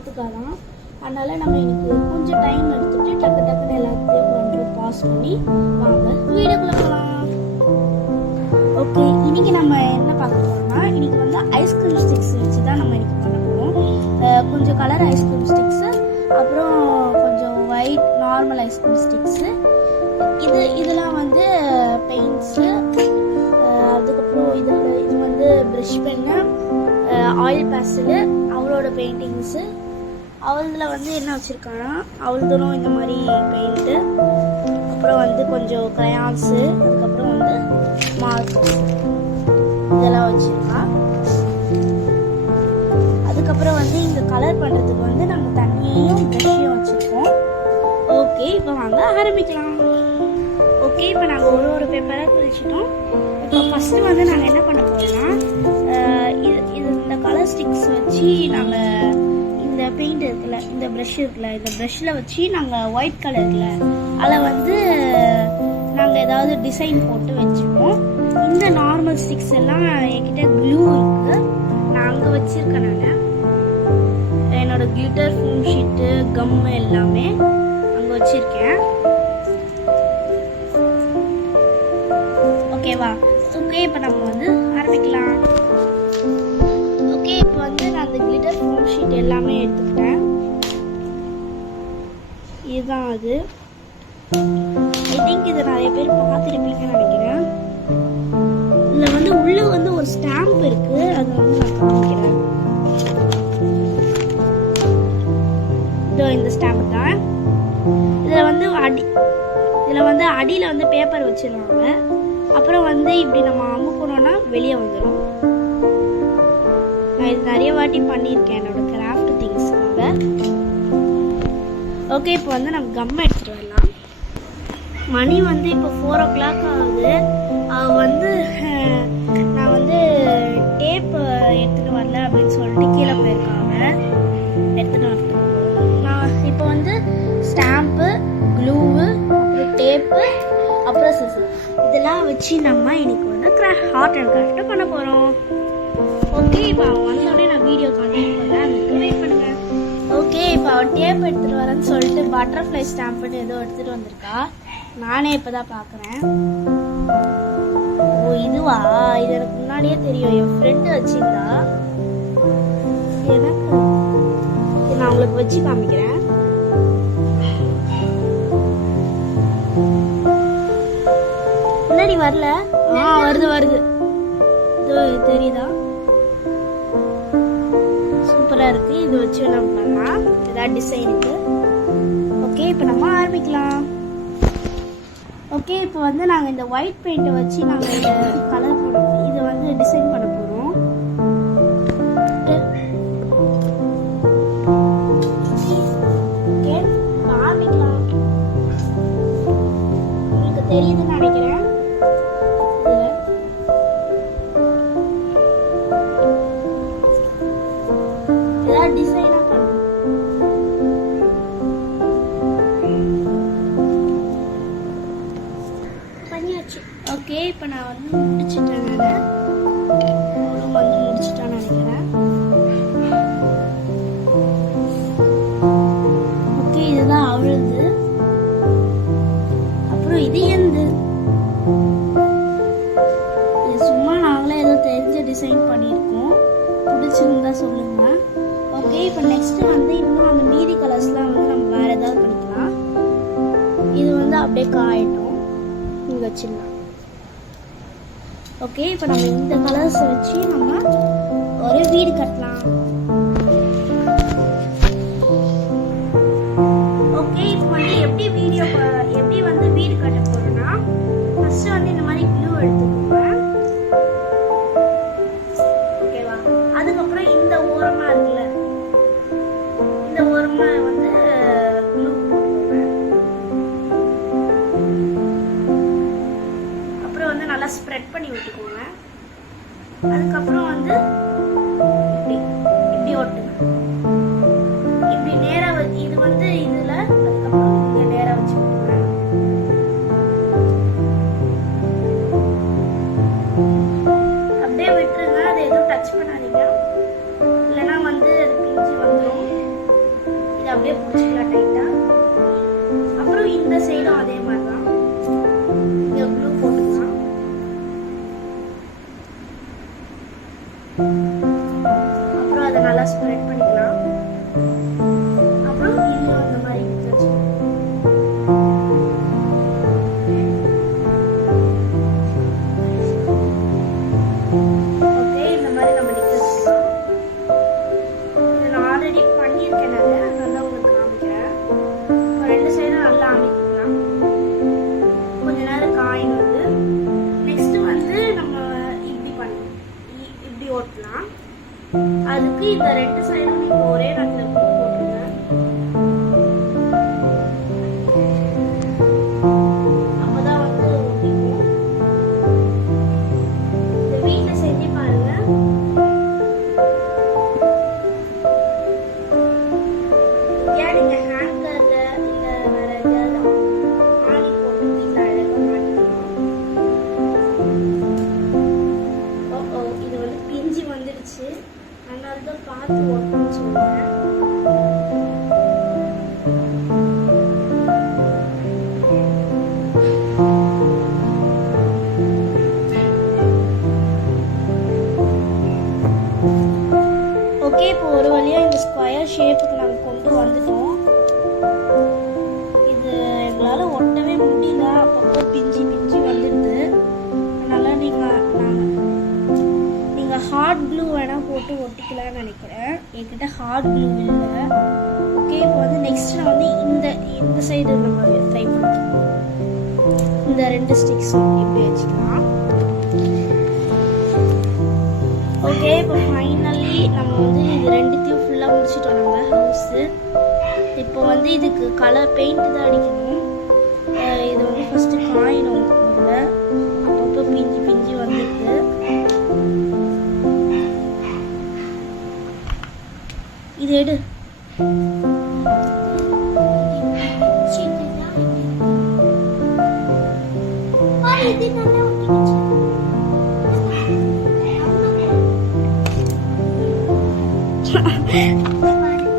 எடுத்துக்காதான். அதனால நம்ம எனக்கு கொஞ்சம் டைம் எடுத்துட்டு டக்கு டக்குன்னு எல்லாத்தையும் பண்ணுறோம். பாஸ் பண்ணி வாங்க வீடியோக்குள்ள போகலாம். ஓகே, இன்னைக்கு நம்ம என்ன பார்க்க போறோம்னா, இன்னைக்கு வந்து ஐஸ்கிரீம் ஸ்டிக்ஸ் வச்சு தான் நம்ம இன்னைக்கு பண்ண போகிறோம். கொஞ்சம் கலர் ஐஸ்கிரீம் ஸ்டிக்ஸு, அப்புறம் கொஞ்சம் ஒயிட் நார்மல் ஐஸ்கிரீம் ஸ்டிக்ஸு, இதெல்லாம் வந்து பெயிண்ட்ஸு, அதுக்கப்புறம் இது வந்து ப்ரஷ் பென்னு, ஆயில் பேஸ்டலு, அவளோட பெயிண்டிங்ஸு. அவளதில் வந்து என்ன வச்சுருக்காங்கன்னா அவள்தரும் இந்த மாதிரி பெயிண்ட்டு, அப்புறம் வந்து கொஞ்சம் க்ரையான்ஸு, அதுக்கப்புறம் வந்து மார்க்கர்ஸ் இதெல்லாம் வச்சுருக்கா. அதுக்கப்புறம் வந்து இங்கே கலர் பண்ணுறதுக்கு வந்து நம்ம தண்ணியையும் ப்ரஷ்ஷையும் வச்சுருக்கோம். ஓகே, இப்போ வாங்க ஆரம்பிக்கலாம். ஓகே, இப்போ நாங்கள் ஒரு பேப்பராக பிரிச்சுட்டோம். இப்போ ஃபஸ்ட்டு வந்து நாங்கள் என்ன பண்ண போகிறோம்னா, இந்த கலர் ஸ்டிக்ஸ் வச்சு நாங்கள் இந்த பெயிண்ட் இருக்குல்ல, இந்த ப்ரஷ் இருக்குல்ல, இந்த ப்ரஷ்ஷில் வச்சு நாங்கள் ஒயிட் கலர் இருக்குல்ல, அதில் வந்து நாங்கள் ஏதாவது டிசைன் போட்டு வச்சுப்போம். இந்த நார்மல் ஸ்டிக்ஸ் எல்லாம் என்கிட்ட க்ளூ இருக்குது, நான் அங்கே வச்சுருக்கேன். நான் என்னோட கிளிட்டர் ஃபோம் ஷீட்டு கம்மு எல்லாமே அங்கே வச்சுருக்கேன். ஓகேவா? ஓகே, இப்போ நம்ம வந்து ஆரம்பிக்கலாம். ஓகே, இப்போ வந்து நான் அந்த கிளிட்டர் ஃபோம் ஷீட் எல்லாமே எடுத்துக்கிட்டேன். இதுதான் அது. ஐ திங்க் இதை நிறைய பேர் பார்த்துருப்பீங்கன்னு நினைக்கிறேன். இதில் வந்து உள்ளே வந்து ஒரு ஸ்டாம்ப் இருக்குது, அதை வந்து நான் காமிக்கிறேன். இந்த ஸ்டாம்ப் தான். இதில் வந்து அடியில் வந்து பேப்பர் வச்சிருவாங்க. அப்புறம் வந்து இப்படி நம்ம அமுக்கணும்னா வெளியே வந்துடும். நான் இது நிறைய வாட்டி பண்ணியிருக்கேன் என்னோட கிராஃப்ட் திங்ஸ்க்காக. ஓகே, இப்போ வந்து நம்ம கம் எடுத்துகிட்டு வரலாம். மணி வந்து இப்போ 4 o'clock ஆகுது. வந்து நான் வந்து டேப் எடுத்துகிட்டு வரல அப்படின்னு சொல்லிட்டு கீழே போயிருக்காங்க. எடுத்துகிட்டு வரேன். நான் இப்போ வந்து ஸ்டாம்ப்பு, க்ளூவு, அப்புறம் டேப்பு, அப்புறம் சிசர் இதெல்லாம் வச்சு நம்ம இன்னைக்கு வந்து ஆர்ட் அண்ட் கிராஃப்ட்டை பண்ண போகிறோம். ஓகே, இப்போ அவன் வந்தோடனே நான் வீடியோ கண்டினியூ பண்ணேன், அதுக்கு வெயிட் பண்ணுங்கள். ஓகே, இப்போ அவன் டேப் எடுத்துகிட்டு வரேன்னு சொல்லிட்டு பட்டர்ஃப்ளை ஸ்டாம்ப்னு ஏதோ எடுத்துகிட்டு வந்திருக்கா. நானே இப்போ தான் பார்க்குறேன். ஓ, இதுவா? இது எனக்கு முன்னாடியே தெரியும், என் ஃப்ரெண்டு வச்சுருந்தா. எனக்கு நான் உங்களுக்கு வச்சு காமிக்கிறேன். முன்னாடி வரல. வருது. இது தெரியுதா? சூப்பரா இருக்கு. இது வச்சு நம்ம பண்ணலாம் ஏதாவது டிசைனுக்கு. ஓகே, இப்போ நம்ம ஆரம்பிக்கலாம். ஓகே, இப்போ வந்து நாங்கள் இந்த ஒயிட் பெயிண்டை வச்சு நாங்கள் இந்த கலர் போடுவோம். இதை வந்து டிசைன் பண்ண போகிறோம். ஓகே, ஆரம்பிக்கலாம். உங்களுக்கு தெரியுதுன்னு நினைக்கிறேன். ஓகே, இப்போ நான் வந்து முடிச்சிட்டேன். நான் வந்து முடிச்சிட்டான்னு நினைக்கிறேன். ஓகே, இதுதான் அவ்வளவு. அப்புறம் இது எந்த சும்மா நாங்களே ஏதோ தெரிஞ்ச டிசைன் பண்ணியிருக்கோம். பிடிச்சிருந்தா சொல்லுங்க. ஓகே, இப்போ நெக்ஸ்ட் வந்து இன்னும் அந்த மீதி கலர்ஸ்லாம் வந்து நம்ம வேற ஏதாவது பண்ணிக்கலாம். இது வந்து அப்படியே காயட்டும், இங்கே வச்சிடலாம். ஓகே, இப்போ நம்ம இந்த கலர்ஸ் வச்சு நம்ம ஒரு வீடு கட்டலாம். ஓகே, இப்போ வந்து எப்படி வந்து வீடு கட்ட போறோம்னா, ஃபர்ஸ்ட் வந்து இந்த மாதிரி க்ளூ எடுத்துக்கோங்க. ஓகேவா? அதுக்கப்புறம் இந்த ஓரமா இருக்குல்ல, இந்த ஓரமா வந்து க்ளூ போட்டுக்கோங்க. அப்புறம் வந்து நல்லா ஸ்ப்ரெட் பண்ணி விட்டுக்கோங்க. அதுக்கப்புறம் வந்து இப்படி ஒட்டுங்க. இப்படி நேரா இது வந்து இதுல, அதுக்கப்புறம் இங்க நேரா வச்சு விட்டுங்க. அப்படியே விட்டுருங்க, அதை எதுவும் டச் பண்ணாதீங்க, இல்லைன்னா வந்து அது பிஞ்சு வந்துடும். இதை அப்படியே பிடிச்சிக்கலாம் டைட்டா. அப்புறம் இந்த சைடும் அதே மாதிரி தான், இங்கே ப்ளூ போட்டுக்கலாம். அப்புறம் அதை நல்லா ஸ்ப்ரெட் பண்ணிக்கலாம். அப்புறம் இதையும் அந்த மாதிரி வச்சுக்கலாம். ஓகே, இந்த மாதிரி நம்ம நிக்க வச்சுக்கலாம். இதை நான் ஆல்ரெடி பண்ணியிருக்கேன், அதனால உங்களுக்கு காமிக்கிறேன். ரெண்டு சைடும் நல்லா அமைக்கலாம். கொஞ்ச நேரம் காயின் வந்து நெக்ஸ்ட் வந்து நம்ம இப்படி பண்ணலாம், இப்படி ஓட்டலாம். அதுக்கு இந்த ரெண்டு சைடும் நீங்க ஒரே இடத்துல போட்டுருங்க. அப்பதான் வந்து ஒட்டிக்கும். இந்த வீட்டுல செஞ்சு பாருங்க. ஏன் நீங்க ஹேங்கர்ல இல்ல வேற ஏதாவது ஆணி போட்டு வீட்டுல அழகா மாட்டிக்கலாம். இது வந்து பிஞ்சு வந்துடுச்சு, அதனால தான் பார்த்து ஓட்டணும்னு சொல்றேன். ஓகே, இப்போ ஒரு வழியா இந்த ஸ்கொயர் ஷேப்புக்கு நாங்கள் கொண்டு வந்துட்டோம். இது எங்களால் ஒட்டவே முடியல, அப்பப்போ பிஞ்சு பிஞ்சு வந்துடுது. அதனால நீங்கள் ஹார்ட் க்ளூ வேணால் போட்டு ஒட்டிக்கலாம்னு நினைக்கிறேன். என்கிட்ட ஹார்ட் க்ளூ இல்லை. ஓகே, இப்போ வந்து நெக்ஸ்ட் நான் வந்து இந்த சைடு நம்ம ட்ரை பண்ணுறோம். இந்த ரெண்டு ஸ்டிக்ஸ் இப்படி வச்சுக்கலாம். ஓகே, இப்போ ஃபைனலி நம்ம வந்து இது ரெண்டுத்தையும் ஃபுல்லாக முடிச்சிட்டோம் நம்ம ஹவுஸு. இப்போ வந்து இதுக்கு கலர் பெயிண்ட் தான் அடிக்கணும். இது வந்து ஃபஸ்ட்டு காயினும் முதல்ல, அப்பப்போ பிஞ்சு பிஞ்சு வந்துருக்கு. இது எடு.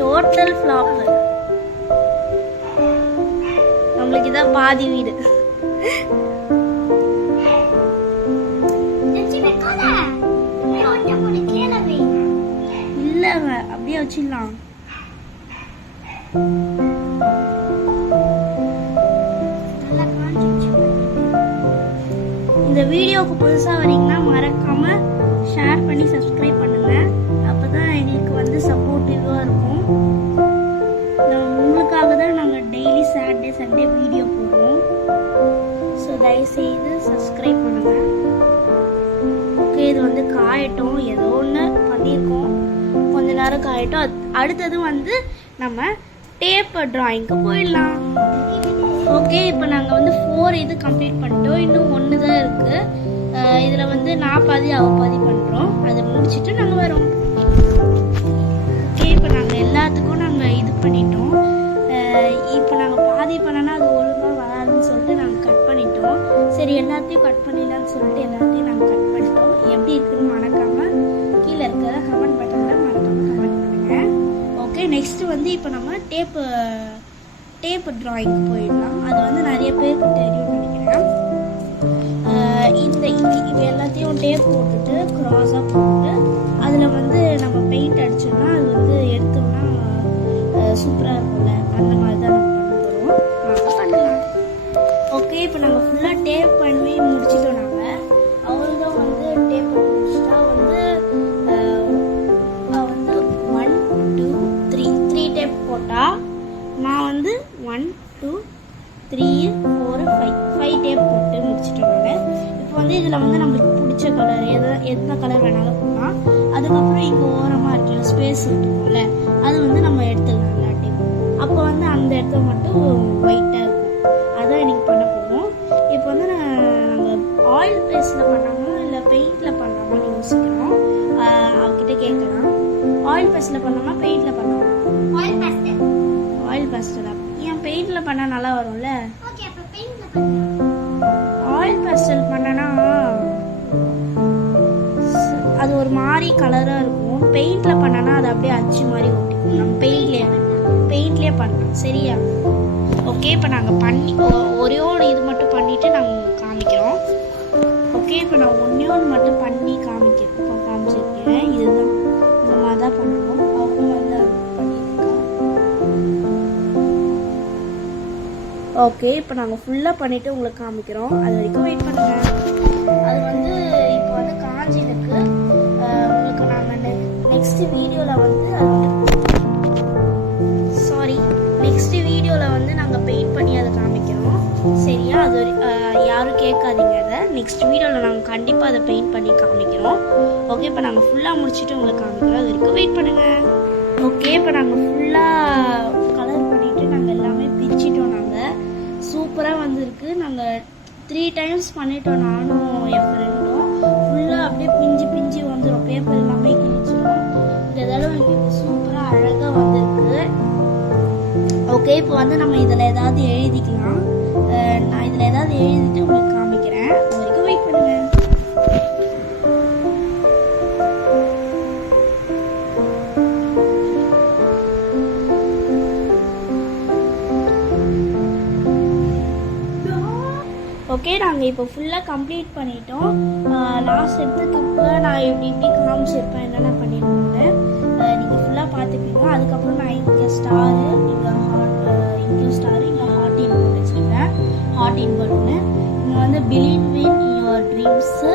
Total flop. நம்மளுக்கு இதான் பாதி வீடு. இல்லங்க, அப்படியே வச்சிடலாம். இந்த வீடியோக்கு புதுசா வரீங்கன்னா மறக்காம ஷேர் பண்ணி சப்ஸ்கிரைப் பண்ணுங்க. அப்பதான் எங்களுக்கு வந்து சப்போர்ட்டிவா இருக்கும். உங்களுக்காக தான் நாங்கள் டெய்லி சாட்டர்டே சண்டே வீடியோ போடுறோம். ஸோ தயவுசெய்து சப்ஸ்கிரைப் பண்ணுங்க. ஓகே, இது வந்து காயட்டும். ஏதோ ஒன்று பண்ணியிருக்கோம், கொஞ்ச நேரம் காயட்டும். அடுத்தது வந்து நம்ம டேப் டிராயிங்க்கு போயிடலாம். ஓகே, இப்போ நாங்கள் வந்து 4 இது கம்ப்ளீட் பண்ணிட்டோம். இன்னும் 1 தான் இருக்குது. இதில் வந்து நான் பாதி அவ பாதி பண்ணுறோம். அதை முடிச்சுட்டு நாங்கள் வரோம். ஓகே, இப்போ நாங்கள் எல்லாத்துக்கும் நாங்கள் இது பண்ணிட்டோம். இப்போ நாங்கள் பாதி பண்ணனா அது ஒழுங்காக வராதுன்னு சொல்லிட்டு நாங்கள் கட் பண்ணிட்டோம். சரி, எல்லாத்தையும் கட் பண்ணிடலான்னு சொல்லிட்டு எல்லாத்தையும் நாங்கள் கட் பண்ணிட்டோம். எப்படி இருக்குன்னு மறக்காமல் கீழே இருக்கிற கமெண்ட் பட்டனில் மறக்காமல் கமெண்ட் பண்ணுங்கள். ஓகே, நெக்ஸ்ட்டு வந்து இப்போ நம்ம டேப் டிராயிங் போயிடலாம். அது வந்து நிறைய பேருக்கு தெரியும்னு நினைக்கிறேன். இது எல்லாத்தையும் டேப் போட்டுட்டு க்ராஸாக போட்டு அதில் வந்து நம்ம பெயிண்ட் அடிச்சோம்னா அது வந்து எடுத்தோம்னா சூப்பராக இருக்கும்ல, அந்த மாதிரி தான் நம்ம பண்ணலாம். ஓகே, இப்போ நாங்கள் ஃபுல்லாக டேப் பண்ணி முடிச்சிட்டோம். நாங்கள் அவ்வளோதான் வந்து டேப் முடிச்சுட்டா வந்து 1 2 3 டேப் போட்டால் நான் வந்து 1 2 3 4 5 டேப் போட்டு முடிச்சிட்டோம். இப்போ வந்து இதில் வந்து நம்மளுக்கு பிடிச்ச கலர் எந்த கலர் வேணாலும் போடலாம். அதுக்கப்புறம் இங்கே ஓரமாக இருக்கிற ஸ்பேஸ் இருக்கும்ல, அது வந்து நம்ம எடுத்துக்கலாம் எல்லாத்தையும். அப்போ வந்து அந்த இடத்துல மட்டும் ஒயிட்டாக இருக்கும். அதான் எனக்கு பண்ண போகிறோம். இப்போ வந்து நாங்கள் ஆயில் பேஸ்டில் பண்ணாமல் இல்லை பெயிண்டில் பண்ணலாமான்னு யோசிக்கிறோம். அவகிட்ட கேட்கலாம். ஆயில் பேஸ்டில் பண்ணலாமா பெயிண்டில் பண்ணலாமா? ஆயில் பேஸ்டலா? ஏன் பெயிண்டில் பண்ணால் நல்லா வரும்ல? ஆயில் பேஸ்டல் பண்ணனா அது ஒரு மாதிரி கலராக இருக்கும். பெயிண்டில் பண்ணனா அது அப்படியே அச்சு மாதிரி ஒட்டிக்கும். நம்ம பெயிண்ட்லேயே பண்ணலாம். சரியா? ஓகே, இப்போ நாங்கள் பண்ணி ஒரே ஒரு இது மட்டும் பண்ணிவிட்டு நாங்கள் காமிக்கிறோம். ஓகே, இப்போ நான் ஒன்றே ஒன்று மட்டும் பண்ணி காமிச்சிருக்கேன். இதுதான் இந்த மாதிரி தான் பண்ணுவோம். அவங்க வந்து அது பண்ணியிருக்கோம். ஓகே, இப்போ நாங்கள் ஃபுல்லாக பண்ணிவிட்டு உங்களுக்கு காமிக்கிறோம். அது வரைக்கும் வெயிட் பண்ணுங்கள். அது வந்து இப்போ வந்து காஞ்சிருக்கு. உங்களுக்கு நாங்கள் நெக்ஸ்ட் வீடியோவில் வந்து நெக்ஸ்ட் வீடியோவில் வந்து நாங்கள் பெயிண்ட் பண்ணி அதை காமிக்கிறோம். சரியா? அது யாரும் கேட்காதீங்க. அதை நெக்ஸ்ட் வீடியோவில் நாங்கள் கண்டிப்பாக அதை பெயிண்ட் பண்ணி காமிக்கிறோம். ஓகே, இப்போ நாங்கள் ஃபுல்லாக முடிச்சுட்டு உங்களுக்கு காமிக்கிறோம். அது வரைக்கும் வெயிட் பண்ணுங்கள். ஓகே, இப்போ நாங்கள் ஃபுல்லாக கலர் பண்ணிவிட்டு நாங்கள் எல்லாமே பிரிச்சிட்டோம். நாங்கள் சூப்பராக வந்திருக்கு. நாங்கள் 3 times பண்ணிட்டோம். நானும் என் ஃப்ரெண்டும் ஃபுல்லாக அப்படியே பிஞ்சு பிஞ்சு வந்துடும். பேப்பர் எல்லாமே கிழிச்சிடும். இந்த தடவை எங்களுக்கு சூப்பராக அழகாக வந்திருக்கு. ஓகே, இப்போ வந்து நம்ம இதில் ஏதாவது எழுதிக்கலாம். நான் இதில் ஏதாவது எழுதிட்டு உங்களுக்கு காமிக்கிறேன். அது வரைக்கும் வெயிட் பண்ணுங்க. ஓகே, நாங்கள் இப்போ ஃபுல்லாக கம்ப்ளீட் பண்ணிட்டோம். லாஸ்ட் எடுத்துக்கு நான் இப்படி காமிச்சிருப்பேன் என்னென்ன பண்ணியிருக்கோன்னு. நீங்கள் ஃபுல்லாக பார்த்துப்பீங்க. அதுக்கப்புறம் நான் இங்கே ஸ்டாரு, இங்கே ஸ்டாரு, இங்கே ஹார்டின் போட்டு வச்சுருக்கேன். ஹார்டின் பலூனு. இங்கே வந்து believe in your dreams,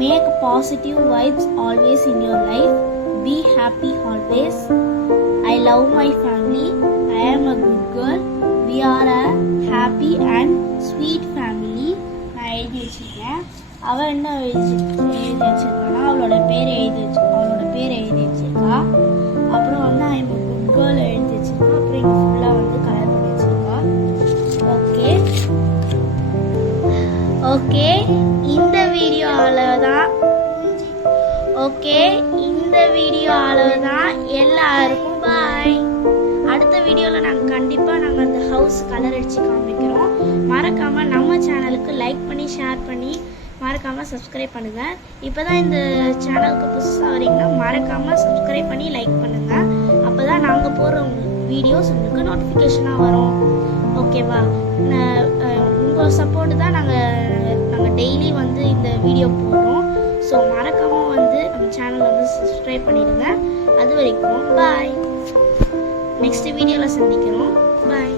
make positive vibes always in your life, be happy always, I love my family, I am a good girl, we are a happy and sweet family. நான் எழுதி வச்சுருக்கேன். அவள் என்ன எழுதி வச்சிருக்கான்னா அவளோட பேர் எழுதி வச்சிருக்கா. அப்புறம் வந்து ஐ எம் குட் கேர்ள் எழுதி வச்சிருக்கா. அப்புறம் இங்கே ஃபுல்லாக வந்து கலர் பண்ணி வச்சிருக்கா. ஓகே, இந்த வீடியோ அவ்வளவுதான். எல்லாருக்கும் பாய். அடுத்த வீடியோவில் நாங்கள் கண்டிப்பாக அந்த ஹவுஸ் கலர் அடித்து காமிக்கிறோம். மறக்காமல் நம்ம சேனலுக்கு லைக் பண்ணி ஷேர் பண்ணி மறக்காமல் சப்ஸ்கிரைப் பண்ணுங்கள். இப்போ தான் இந்த சேனலுக்கு புதுசாக வரீங்கன்னா மறக்காமல் சப்ஸ்கிரைப் பண்ணி லைக் பண்ணுங்கள். அப்போ தான் நாங்கள் போடுற வீடியோஸ் உங்களுக்கு நோட்டிஃபிகேஷனாக வரும். ஓகேவா? உங்கள் சப்போர்ட்டு தான் நாங்கள் டெய்லி வந்து இந்த வீடியோ போடுறோம். ஸோ மறக்காமல் வந்து நம்ம சேனலை வந்து சப்ஸ்கிரைப் பண்ணிடுங்க. அது வரைக்கும் பாய். நெக்ஸ்ட் வீடியோவில் சந்திக்கிறோம். பாய்.